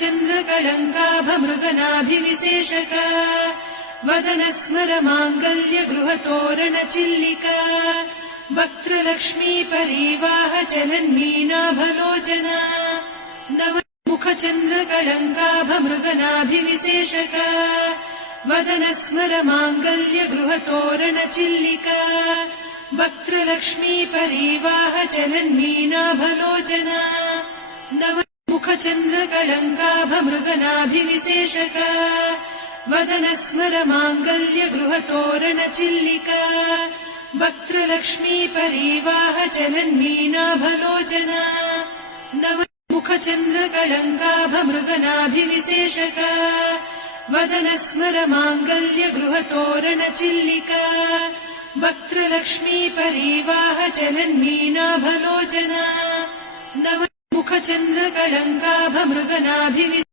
मुखचन्द्रकलङ्काभमृगनाभिविशेषक वदनस्मर माङ्गल्य गृहतोरणचिल्लिका वक्त्रलक्ष्मी परिवाह चलन्मीनाभलोचना मुखचन्द्रकलङ्काभमृगनाभिविशेषक वदनस्मर माङ्गल्य गृहतोरणचिल्लिका वक्त्रलक्ष्मी परिवाह चलन्मीनाभलोचना मुखचन्द्रकलङ्काभमृगनाभिविशेषक वदनस्मर माङ्गल्य गृहतोरणचिल्लिका वक्त्रलक्ष्मी परिवाह चलन्मीनाभलोचना मुखचन्द्रकलङ्काभमृगनाभिविशेषक वदनस्मर माङ्गल्य गृहतोरणचिल्लिका वक्त्रलक्ष्मी परिवाह चलन्मीनाभलोचना मुखचन्द्रकलङ्काभमृगनाभिविशेषक